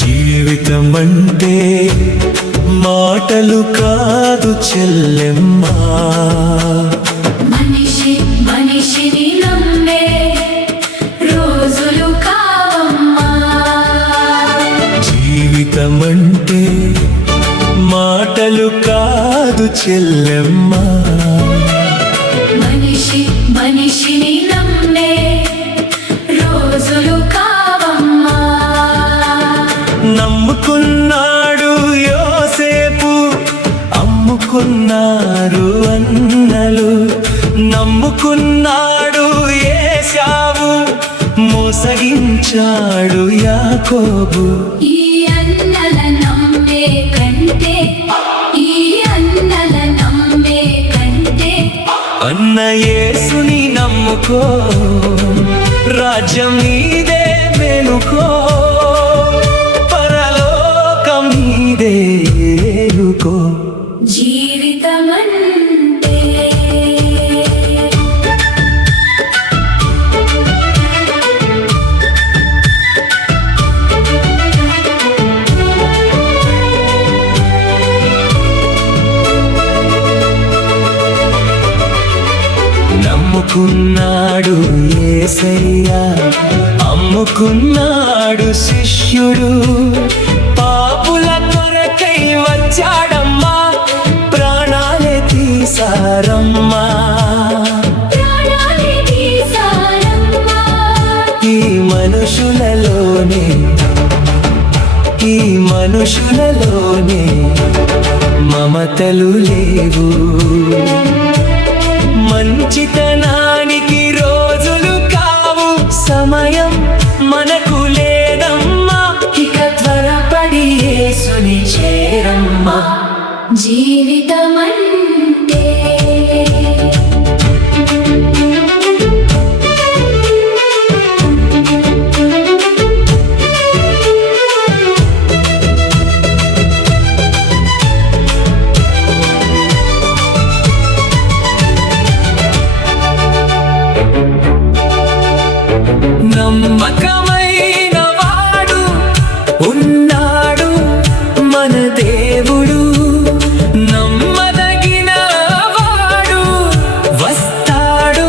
జీవితమంటే మాటలు కాదు చెల్లెమ్మా, మనిషి మనిషిని నమ్మే రోజులు కావమ్మా. జీవితమంటే మాటలు కాదు చెల్లెమ్మా, మనిషి మనిషిని నమ్మే రోజులు కావమ్మా. నమ్ముకున్నాడు యోసేపు, అమ్ముకున్నారు అన్నలు. నమ్ముకున్నాడు ఏశావు, మోసగించాడు యాకోబు. ఈ అన్నల నమ్మే కంటే, ఈ అన్నల నమ్మే కంటే అన్న యేసుని నమ్ముకో, రాజ్యం నీదే వెనుకో, పరలోకం నీదే ఏలుకో. జీవితమంటే నమ్ముకున్నాడు యేసయ్యా, అమ్ముకున్నాడు శిష్యుడు. పాపుల కొరకై వచ్చాడమ్మా, ప్రాణాలే తీసారమ్మా. ప్రాణాలే తీసారమ్మా. ఈ మనుషులలోనే, ఈ మనుషులలోనే మమతలు లేవు. మంచితనానికి రోజులు కావు, సమయం మనకు లేదమ్మా. ఇక త్వరపడి యేసుని చేరమ్మా. జీవితమంటే నమ్మకమైన వాడు ఉన్నాడు మన దేవుడు, నమ్మదగిన వాడు వస్తాడు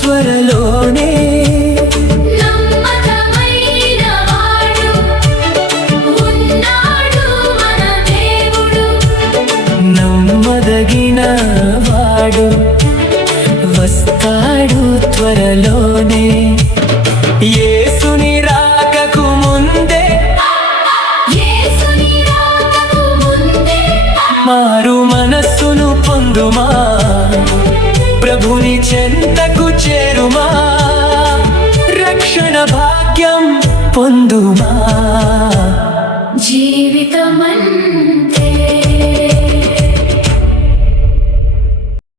త్వరలోనే. నమ్మకమైన వాడు ఉన్నాడు మన దేవుడు, నమ్మదగిన వాడు వస్తాడు త్వరలోనే. యేసుని రాకకు ముందే, యేసుని రాకకు ముందే మారు మనస్సును పొందుమా, ప్రభుని చెంతకు చేరుమా, రక్షణ భాగ్యం పొందుమా.